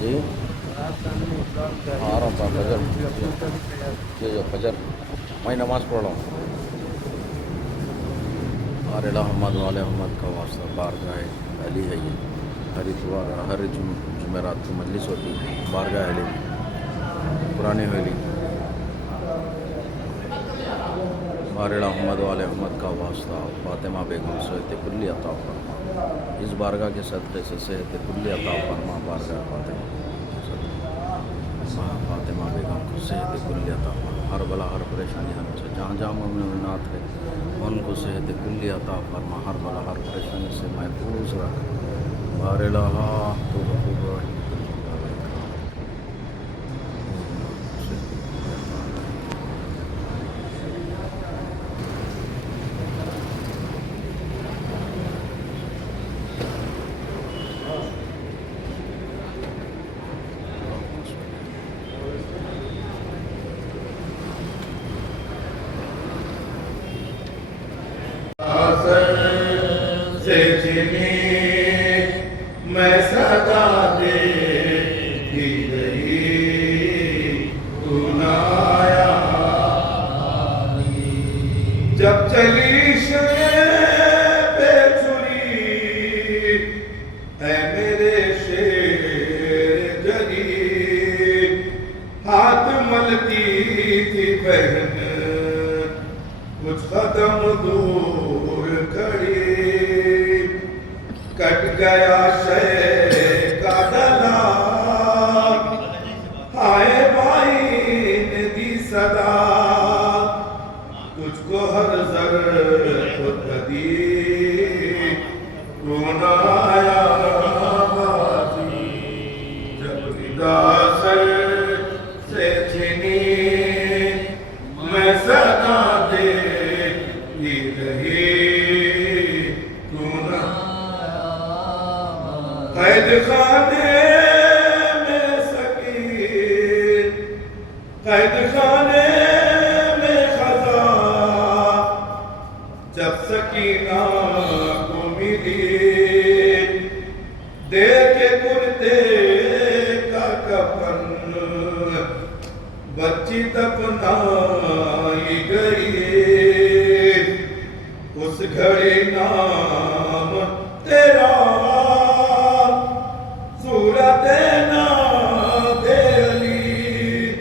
جی آ رہا تھا فجر جی جو فجر میں نماز پڑھ رہا ہوں اور محمد والے محمد کا واسطہ بارگاہ علی ہے یہ ہر اتوار ہر جمعرات کو مجلس ہوتی ہے بارگاہ علی پرانے ویلی بارڑ محمد والے محمد کا واسطہ فاطمہ بیگم صحت کلی عطا فرما اس بارگاہ کے صدقے سے صحت کلی عطا فرما بارگاہ فاطمہ بیگم کو صحت کلی عطا فرما ہر بلا ہر پریشانی ہر سے جہاں جہاں مومنات ہے ان کو صحت کلی عطا فرما ہر بلا ہر پریشانی سے محفوظ رکھ بارڑ تو غفور رحیم میں صدا دیتی رہی تو نہ آیا جب چلی پہ چھری اے میرے شیر جری ہاتھ ملتی تھی بہن کچھ قدم دور کھڑی کٹ گیا شے کا ڈلا ہائے بھائی نے دی صدا تجھ کو ہر ذر خود دی رونا آیا بازی جب ردا سر سے چھنی میں صدا دیتی رہی قید خانے میں سکین قید خانے میں خزا جب سکینہ کو ملی دیکھ کے کرتے کا کفن بچی دفنائی گئی اس گھڑی نام تیرا صورت نام دے علی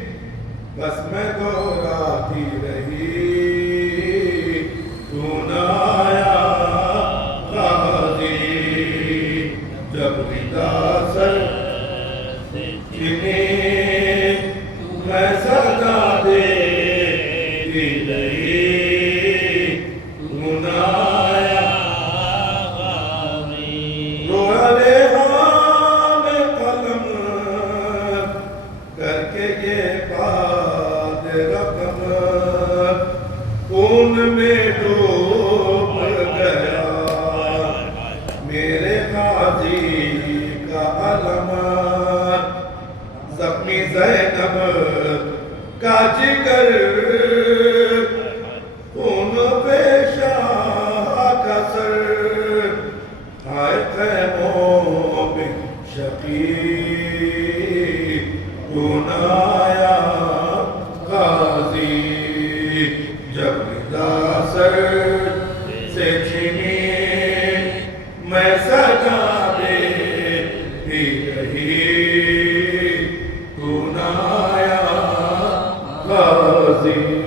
بس میں دوہراتی رہی تو نہ آیا غازی جب ردا سر چھنی میں صدا دیتی رہی تو نہ آیا روحے کر کے یہ بات رقم خون میں ڈوب گیا میرے غازی کا علم زخمی زینب کا جگر خون پہ شاہ کا سر آئے خیموں میں شقیق تو نہ آیا غازی جب ردا سر سے چھنی میں سجا دیتی رہی تو نہ آیا غازی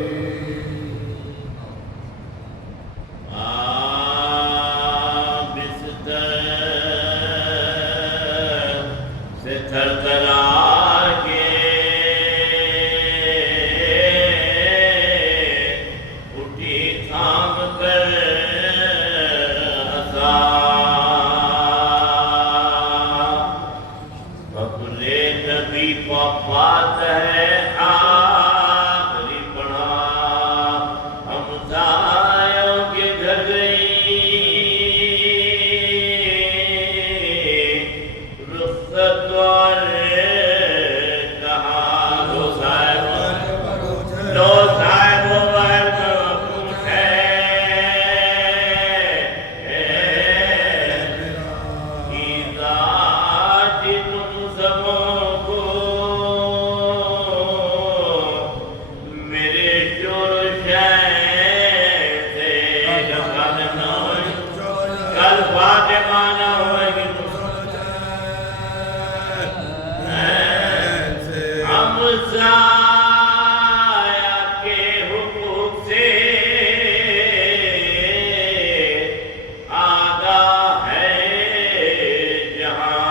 مانا ہوئے کہ ہم سایہ کے حقوق سے آگاہ ہے جہاں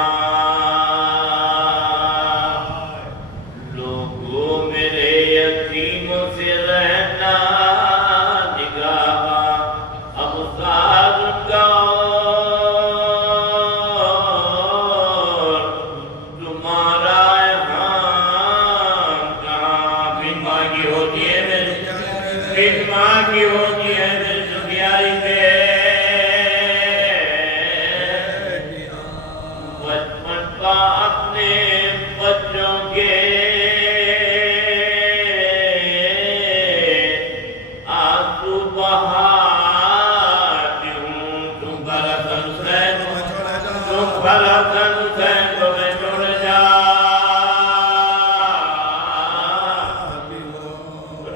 لوگوں میرے یتیموں سے رہنا نگاہ ابصار کا تمہارا یہاں کہاں بن ماں کی ہوتی ہے بن ماں کی ہوتی ہے سکھیائی پہ بچپن کا اپنے بچوں کے آنسو بہاتی ہوں تم بھلا سن حسین کو میں چھوڑ جا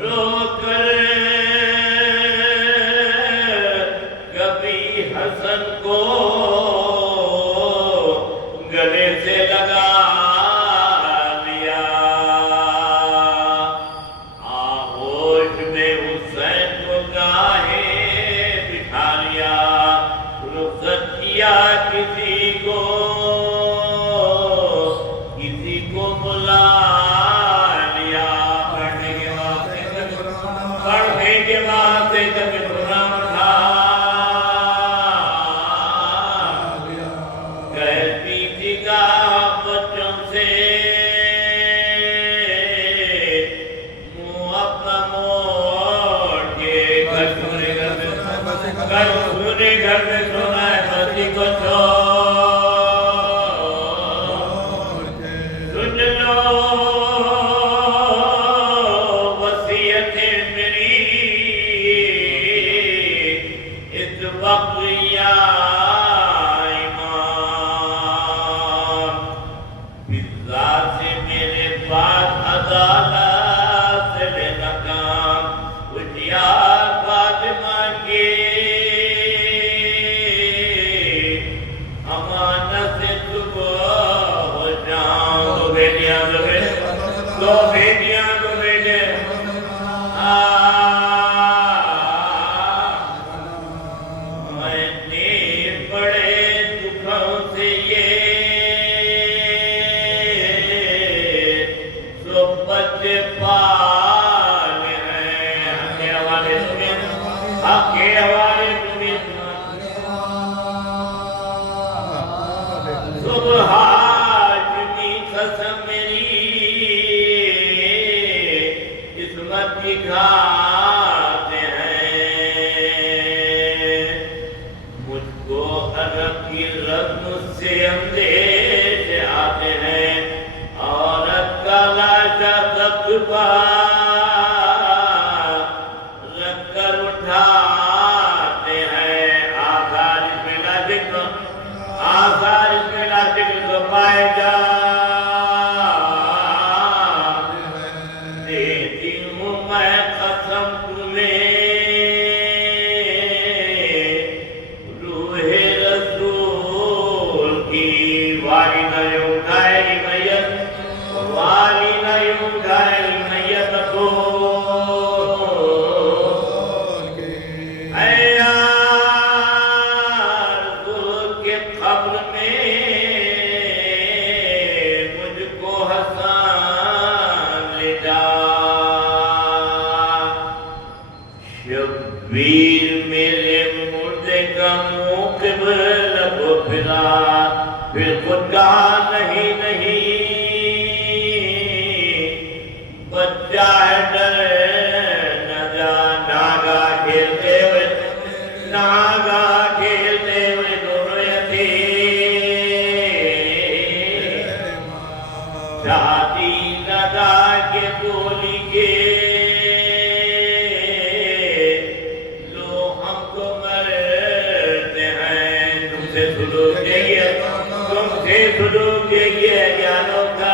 رو کر کبھی حسن کو گلے سے لگا لیا آغوش میں حسین کو گاہیں بٹھا لیا رخصت کیا کسی کو بلا لیا پڑھنے کے بعد سے جب قرآن اٹھا کہتی تھی بچوں سے منہ اپنا موڑ کے گھر سونے گھر میں سونا ہے بچی کو سن لو وصیتیں میری اس وقت یا امام ذات سے میرے پاس عدالت سے بے ناکام اجیار فاطمہ کی امانت سے صبح ہو جاؤں دو بیٹیاں دو بیٹے میں نے بڑے دکھوں سے یہ سب بچے پالے ہیں حق کے حوالے تمہیں صبح حاجمی قسم میری عصمت دکھاتے ہیں مجھ کو عرب کی رسم سے اندیش آتے ہیں عورت کا لاشا سب پا رکھ کر اٹھاتے ہیں آثار اس میں لازم کو پائے جا دیتی ہوں میں قسم تمہیں روح رسول کی والی نہ اٹھائے گی میت کو اے یار رسول کے قبر میں مجھ کو حسان لے جا شبیر میرے مردے کا منہ قبل کو پھرا پھر خود کہا نہیں بچہ ہے ڈر نہ جا ناگا کھیلتے ہوئے دونوں یتیم چاہتی لگا کے بولی کے لو ہم کو مرتے ہیں تم سے سلوک دیکھئے جانو کا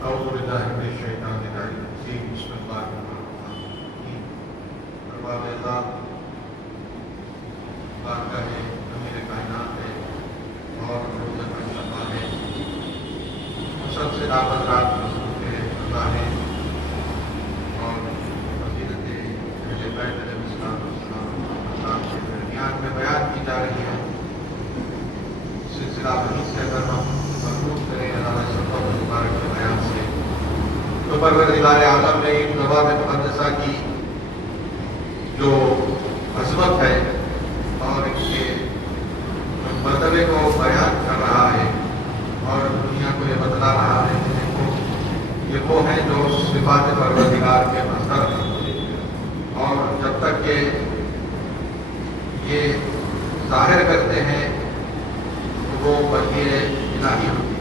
أعوذ بالله من الشيطان الرجيم بسم الله الرحمن الرحيم ارباب ذات بارگاہ امیر کائنات ہے اور روز پنجشنبہ ہے، مسلسل حضرات مصروف اللہ ہے اور فضیلت اہل بیت علیہ السلام کے درمیان میں بیان کی جا رہی ہے۔ سلسلہ وحی سے اگر ہم مربوط کریں علامہ صفحہ مبارک کے بیان سے تو پروردگار عالم نے ان زبان مقدسہ کی جو عظمت ہے اور ان کے مرتبے کو بیان کر رہا ہے اور دنیا کو یہ بتلا رہا ہے کہ دیکھو یہ وہ ہیں جو صفات پروردگار کے مظہر ہیں، اور جب تک کہ یہ ظاہر کرتے ہیں تو وہ وحی الہی ہوتی ہے۔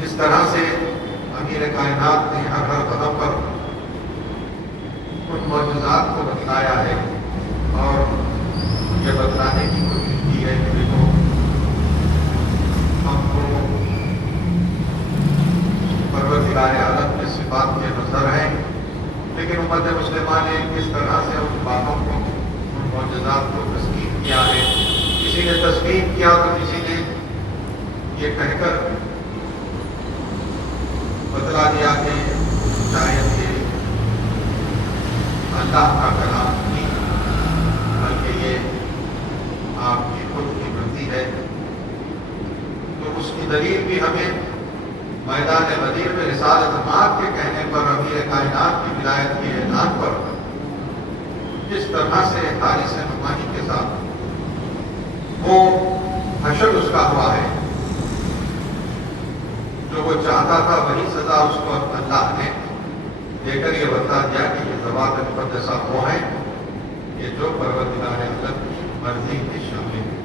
جس طرح سے امیر کائنات نے ہر قدم پر ان معجزات کو بتلایا ہے اور یہ بتلانے کی کوشش کی ہے کہ دیکھو ہم کو پروردگار عالم کے صفات کے مظہر ہیں، لیکن امت مسلمہ نے کس طرح سے ان باتوں کو، ان معجزات کو تسلیم کیا ہے۔ کسی نے تسلیم کیا تو کسی نے یہ کہہ کر بتلا دیا کہ شاید یہ اللہ کا کلام نہیں بلکہ یہ آپ کی خود کی مرضی ہے۔ تو اس کی دلیل بھی ہمیں میدان بدیر میں رسالت مآب کے کہنے پر، امیر کائنات کی ولایت کے اعلان پر جس طرح سے خالص نمانی کے ساتھ وہ حشر اس کا ہوا ہے، جو وہ چاہتا تھا وہی سزا اس کو اللہ نے دے کر یہ بتا دیا کہ یہ ذوات مقدسہ وہ ہیں کہ جو پروردگار عالم کی مرضی میں شامل ہیں۔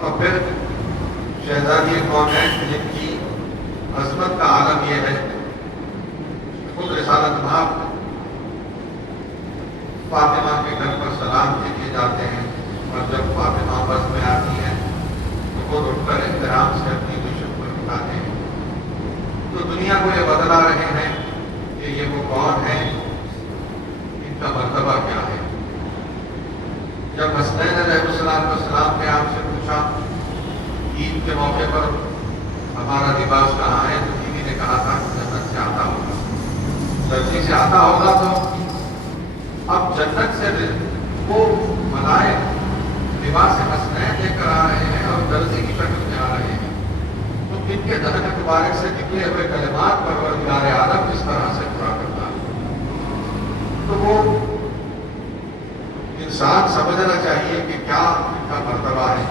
اور پھر شہزادی کونین جن کی عظمت کا عالم یہ ہے، خود رسالت مآب فاطمہ کے گھر پر سلام دے کے جاتے ہیں، اور جب فاطمہ بس میں آتی ہیں تو خود اٹھ کر احترام سے اپنی دکھاتے ہیں۔ تو دنیا کو یہ بتلا رہے ہیں کہ یہ وہ کون ہیں کا مرتبہ کیا ہے. جب حسنین علیہ السلام نے آپ سے پوچھا عید کے موقع پر ہمارا لباس کہاں ہے، تو بیوی نے کہا تھا جنت سے آتا ہوگا. درزی سے آتا ہوگا تو اب جنت سے وہ ملائک لباس حسنین لے کر آ رہے ہیں اور درزی کی شکل میں آ رہے ہیں، تو ان کے دہن مبارک سے نکلے ہوئے کلمات پروردگار عالم اس طرح سے پورا کرتا ہے. تو وہ انسان سمجھنا چاہیے کہ کیا ان کا مرتبہ ہے.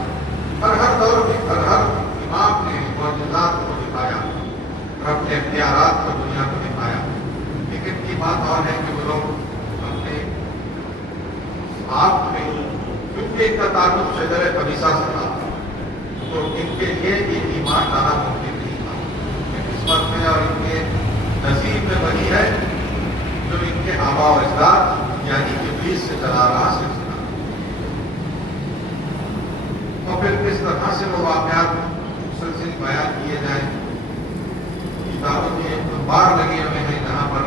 ہر دور میں ہر امام نے معجزات کو دکھایا اور اپنے اختیارات کو دنیا کو دکھایا، لیکن کی بات اور ہے کہ وہ لوگ اپنے آپ میں، کیونکہ ان کا تعلق شجر قبیصہ سے تھا، تو ان کے لیے یہ ایمان لانا ممکن نہیں تھا. قسمت میں اور ان کے نصیب میں وہی ہے جو ان کے آبا و اجداد یعنی ابلیس سے چلا رہا سلسلہ. اور پھر کس طرح سے وہ واقعات مسلسل بیان کیے جائیں. کتابوں کے انبار لگے ہوئے ہیں جہاں پر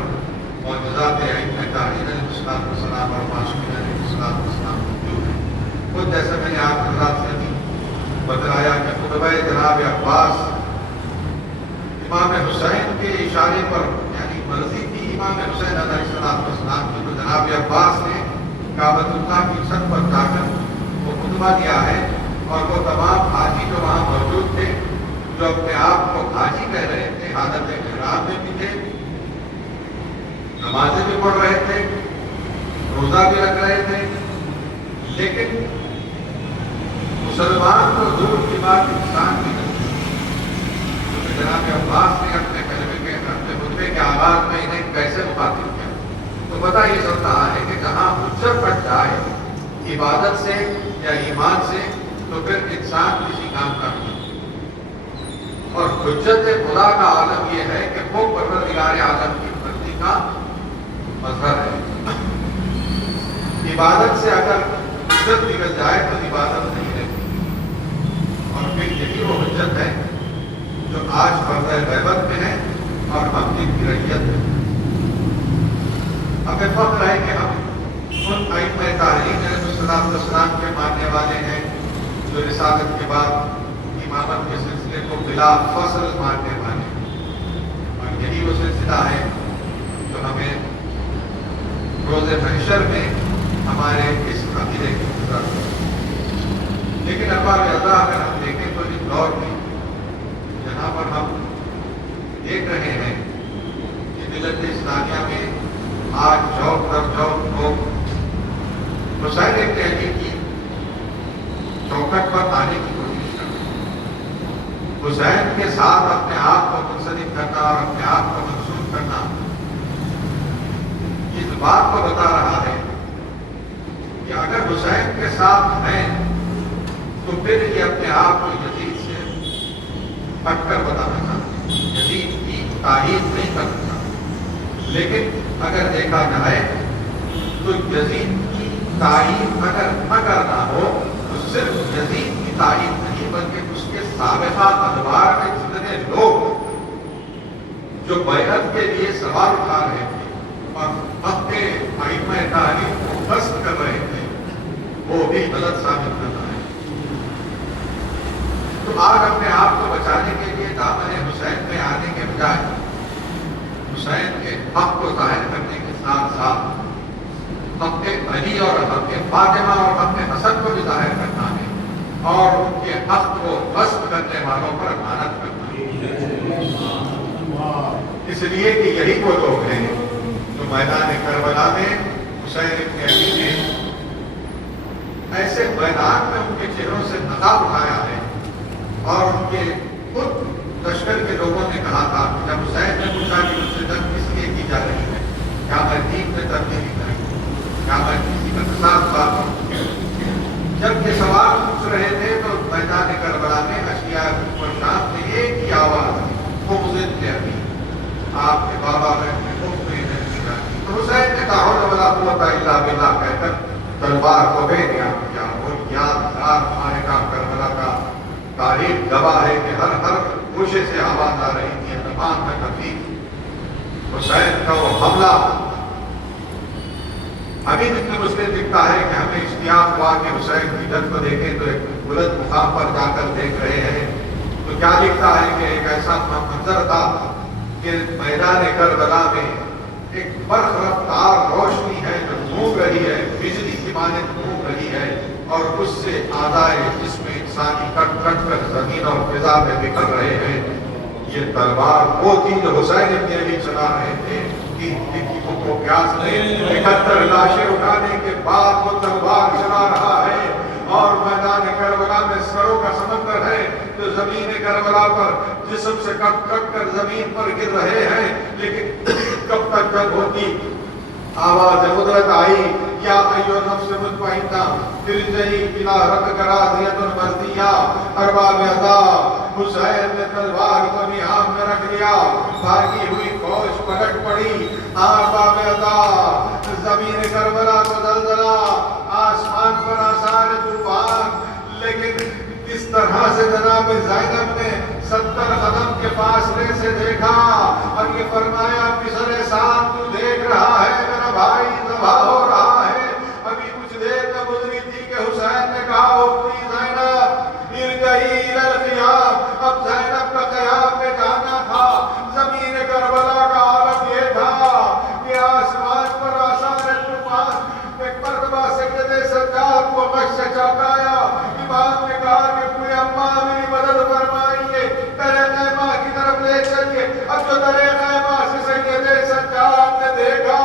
معجزات ائمہ طاہرین علیہ السلام اور معصومین علیہ السلام موجود ہیں. خود جیسے میں نے آپ حضرات سے بھی بتلایا کہ خطبہ جناب عباس امام حسین کے اشارے پر، یعنی مرضی تھی امام حسین علیہ السلام کی، تو جناب عباس نے کعبۃ اللہ کی چھت پر جا کر وہ خطبہ دیا ہے. اور وہ تمام حاجی جو وہاں موجود تھے، جو اپنے آپ کو حاجی کہہ رہے تھے، حالت احرام میں بھی تھے، نمازیں بھی پڑھ رہے تھے، روزہ بھی رکھ رہے تھے، لیکن مسلمان کو دور کی بات انسان بھی نہیں. کیونکہ جناب عباس نے اپنے کلمے کے اپنے خطبے کے آغاز میں انہیں کیسے مخاطب کیا، تو پتہ یہ چلتا ہے کہ جہاں حجت پڑ جائے عبادت سے یا ایمان سے، تو پھر انسان کسی کام کا نہیں. اور حجت خدا کا عالم یہ ہے کہ وہ پروردگار عالم کی مرضی کا مظہر ہے. عبادت سے اگر حجت نکل جائے تو عبادت نہیں رہتی. اور پھر یہی وہ حجت ہے جو آج پردہ غیبت میں ہے اور ہم جن کی رعیت ہے. ہمیں فخر ہے کہ ہم ان ائمہ طاہرین علیہ السلام کے ماننے والے ہیں جو رسالت کے بعد امامت کے سلسلے کو بلا فصل ماننے والے ہیں. اور یہی وہ سلسلہ ہے جو ہمیں روز محشر میں ہمارے اس عقیدے کی ضرورت ہے. لیکن اللہ اگر ہم دیکھیں تو اس دور میں جہاں پر ہم دیکھ رہے ہیں کہ ملت اسلامیہ میں آج چوک در چوک لوگ مسائل تحریک کی چوکٹ پر آنے کی کوشش کرتے ہیں. حسین کے ساتھ اپنے آپ کو منسلک کرنا اور اپنے آپ کو منسوخ کرنا اس بات کو بتا رہا ہے کہ اگر حسین کے ساتھ ہیں تو پھر یہ اپنے آپ کو یزید سے ہٹ کر بتانا چاہتے ہیں، یزید کی تعریف نہیں کرنا. لیکن اگر دیکھا جائے تو یزید کی تعریف اگر نہ کرنا ہو تو صرف یزید کی تعریف نہیں بلکہ اس کے سابقہ ادوار میں جتنے لوگ جو بیعت کے لیے سوال اٹھا رہے تھے اور حق کے ائمہ تعریف کو غصب کر رہے تھے، وہ بھی غلط ثابت کرنا ہے. تو آج اپنے آپ کو بچانے کے لیے دامن حسین میں آنے کے بجائے حسین کے حق کو ظاہر کرنے کے ساتھ ساتھ حق علی اور حق فاطمہ اور حق حسن کو بھی ظاہر کرنا ہے اور ان کے حق کو غصب کرنے والوں پر امانت کرنا ہے. اس لیے کہ یہی وہ لوگ ہیں جو میدان کربلا میں حسین ابن علی نے ایسے میدان میں ان کے چہروں سے نقاب اٹھایا ہے. اور ان کے خود لشکر کے لوگوں نے کہا تھا کہ جب حسین نے پوچھا کہ مجھ سے جنگ کس لیے کی جا رہی ہے، کیا میں دین میں تبدیلی کروں، کیا میں کسی کا ساتھ بات کروں. جب یہ سوال پوچھ رہے تھے تو میدان کربلا میں اشیاء اور شام نے ایک ہی آواز وہ مجھے ابھی آپ کے بابا میں تو حسین نے کہا ولا قوت الا باللہ کہہ کر تلوار کو بے نیام کیا. اور یادگار معرکہ کربلا کا تاریخ گواہ ہے کہ ہر گوشے سے آواز آ رہی تھی، تمام میں تکلیف. حسین کا وہ حملہ ابھی جتنے مسئلے دکھتا ہے کہ ہمیں اشتیاق ہوا کہ حسین کی جد کو دیکھیں تو ایک بلند مقام پر جا کر دیکھ رہے ہیں، تو کیا دکھتا ہے کہ ایک ایسا منظر تھا کہ میدان کربلا میں ایک برق رفتار روشنی ہے جو گھوم رہی ہے، بجلی کی مانند گھوم رہی ہے، اور اس سے اعضائے جسم انسانی کٹ کٹ کر زمین اور فضا میں بکھر رہے ہیں۔ یہ تلوار وہ تھی جو حسین ابن علی چلا رہے تھے، کو پیاس نے 71 لاشیں اٹھانے کے بعد وہ تلوار چلا رہا ہے، اور میدان کربلا میں سروں کا سمندر ہے جو زمین کربلا پر جسم سے کٹ کٹ کر زمین پر گر رہے ہیں، لیکن کب تک جنگ ہوتی؟ آواز قدرت آئی، یا ایو نفس مطمئنہ ارجعی الی ربک راضیۃ مرضیہ۔ ارباب عطا حسین نے تلوار کو نیام میں رکھ لیا، بھاگی ہوئی فوج پلٹ پڑی۔ ارباب عطا زمین کربلا کو زلزلہ، آسمان پر آثار طوفان، لیکن کس طرح سے جناب زینب نے 70 قدم کے فاصلے سے دیکھا اور یہ فرمایا پسر سام تو دیکھ رہا ہے میرا بھائی ذبح ہو رہا ہے۔ ابھی کچھ دیر میں گزری تھی کہ حسین نے کہا اٹھی زینب ارجعی الی الخیام۔ اب زینب کا قیام میں جانا تھا۔ زمین کربلا کا عالم یہ تھا کہ آسمان پر آثار طوفان، ایک مرتبہ سیدنا سجاد کو مشق سے چونکایا۔ امام نے کہا کہ کوئی اماں میری مدد فرمائیے، درے خیمہ کی طرف لے چلیے۔ اب جو درے خیمہ سے سیدنا سجاد نے دیکھا،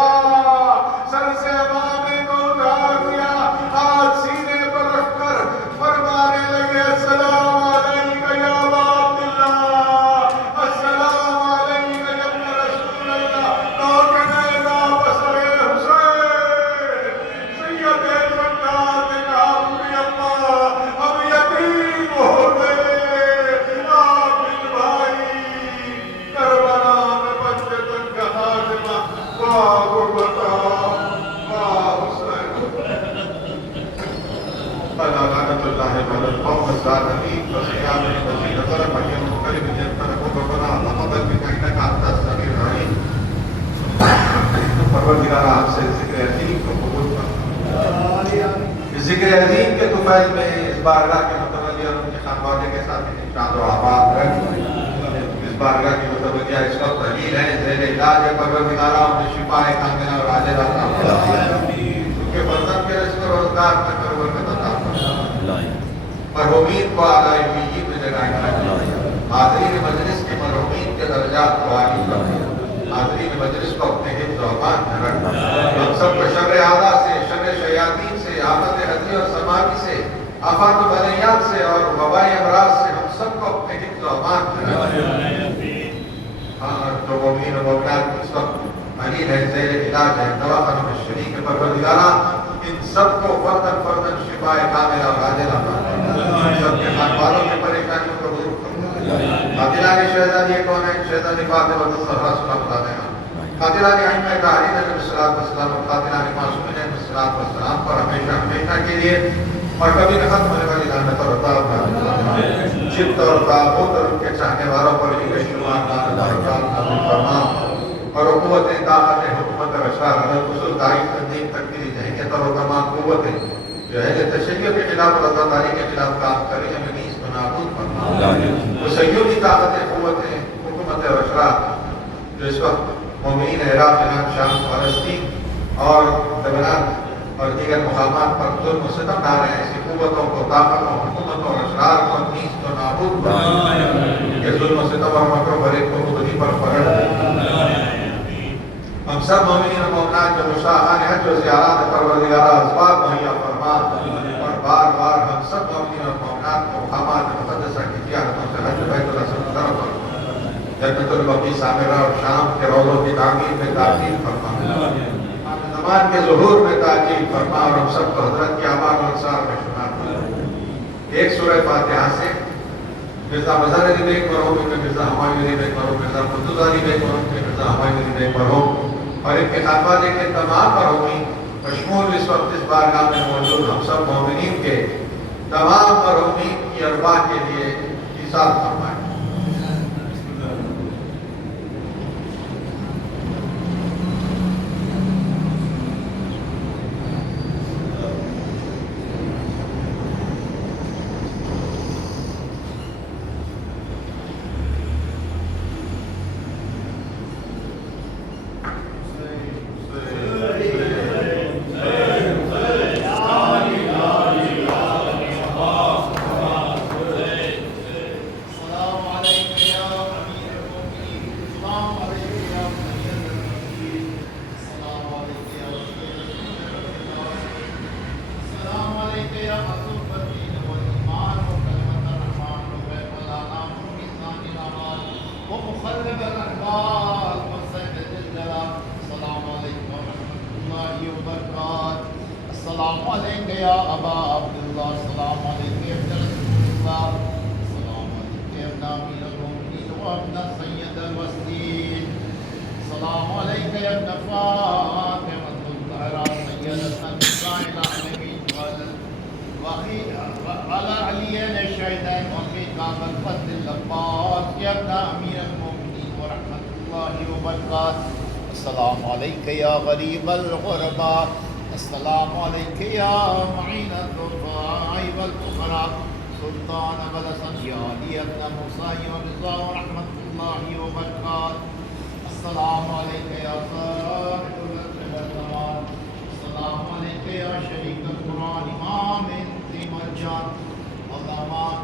سر سے امامے کو اٹھا دیا، ہاتھ سینے پر رکھ کر فرمانے لگے السلام علیکہ یا ابا عبداللہ، السلام علیکہ یا ابن رسول اللہ، لوکنے لا بصر حسین۔ سید سجاد نے کہا کوئی اماں اب یتیم ہو گئے، عابد بھائی کربلا میں بچے تک کا خاتمہ، واہ غربتا واہ حسین۔ لعنت اللہ علی القوم الظالمین وقیام الذین ظلموا اليوم قریب جنتنا ربنا تقبل منا انک انت السمیع العلیم۔ پروردگار آپ سے ذکر عظیم کو قبول فرما۔ اس ذکر عظیم کے طفیل میں اس بارگاہ کے متولی اور ان کے خانوادے کے ساتھ شاد و آباد رکھ۔ اس بارگاہ کی متولیہ اس وقت حلیل ہے، زیر علاج ہے، پروردگارہ انہیں شفا کاملہ اور عاجلہ عطا فرما۔ ان کے فرزند کے رزق و روزگار میں برکت عطا فرما۔ مرحومین کو اعلیٰ علین میں جگہ فرما۔ حاضرین مجلس کے مرحومین کے درجات کو عالی فرما۔ حاضرین مجلس کو اپنے حفظ و امان میں رکھنا۔ ہم سب کو شر اعداء سے، شر شیاطین سے، آفت حضری اور سماعی سے، آفات و بلیات سے اور وبائی امراض سے ہم سب کو اپنے حفظ و امان میں رکھنا۔ جو مومنین و مومنات اس وقت علیل ہے، زیر علاج ہے، دواخانوں میں شریک ہے، پروردگارہ ان سب کو فردن فردن شفا کاملہ اور عاجلہ عطا فرما۔ سب کے خانوادوں کی پریشانیوں کو دور فرما۔ قاتلان شہزادی کونین شہزادی فاطمہ الزہرا سلام اللہ علیہا، قاتلان ائمہ طاہرین علیہ الصلوۃ والسلام اور قاتلان معصومین علیہ الصلوۃ والسلام پر ہمیشہ ہمیشہ کے لیے اور کبھی نہ ختم ہونے والی لعنت اور عذاب جبت اور طاغوت اور ان کے چاہنے والوں پر بھی بے شمار لعنت اور عذاب نازل فرما۔ اور قوت طاقت حکومت اشرار خصوص داعی تنظیم تکفیری جہنیت اور تمام قوتیں جو اہل تشیع کے خلاف اور عزاداری کے خلاف کام کریں ہمیں نیز کو نابود فرما۔ تشیعی طاقتیں قوتیں حکومت اشرار جو اس وقت مومنین عراق، ایران، شام، فلسطین اور لبنان اور دیگر مقامات پر ظلم و ستم ڈال رہے ہیں، ایسی قوتوں کو، طاقتوں، حکومتوں اور اشرار کو نیز کو نابود فرما۔ یہ ظلم و ستم اور مکر و فریب کو خود ہی پر پلٹ دے۔ ہم سب مومنین و مومنات جو مشتاقان حج و زیارات پروردگارہ اسباب مہیا فرما، اور بار بار ہم سب مومنین و مومنات کو مقامات مقدسہ کی زیارتوں سے حج بیت اللہ سے مطرف فرما۔ جنت البقیع سامرہ اور شام کے روضوں کی تعمیر میں تاکید فرما۔ زمان کے ظہور میں تاکید فرما اور ہم سب کو حضرت کی آباد و انصار میں شمار فرما۔ ایک سورہ فاتحہ سے مرزا مظہر علی بیگ مرحوم کے مرزا ہمایوں علی بیگ مرحوم، مرزا مرتضیٰ علی بیگ مرحوم کے مرزا ہمایوں علی بیگ مرحوم اور ان کے خانوادے کے تمام مرحومین بشمول اس وقت اس بارگاہ میں موجود ہم سب مومنین کے تمام مرحومین کی ارواح کے لیے ایثار فرمائیں۔ يا أبا عبد الله السلام عليك يا ابن رسول الله السلام عليك يا ابن أمير المؤمنين وابن سيد الوسطين السلام عليك يا ابن فاطمة الزهراء سيدة النساء العالمين وعلى عليين الشهيدين وفيك بالقتل العباس يا ابن أمير المؤمنين ورحمة الله وبركاته السلام عليك يا غريب الغرباء السلام عليك يا معين الضعفاء والفقراء سلطان بلسن يا علي ابن موسى ورضا ورحمة الله وبركاته السلام عليك يا صاحب الزمان السلام عليك يا شريك القرآن إمام الدين والجان والأمان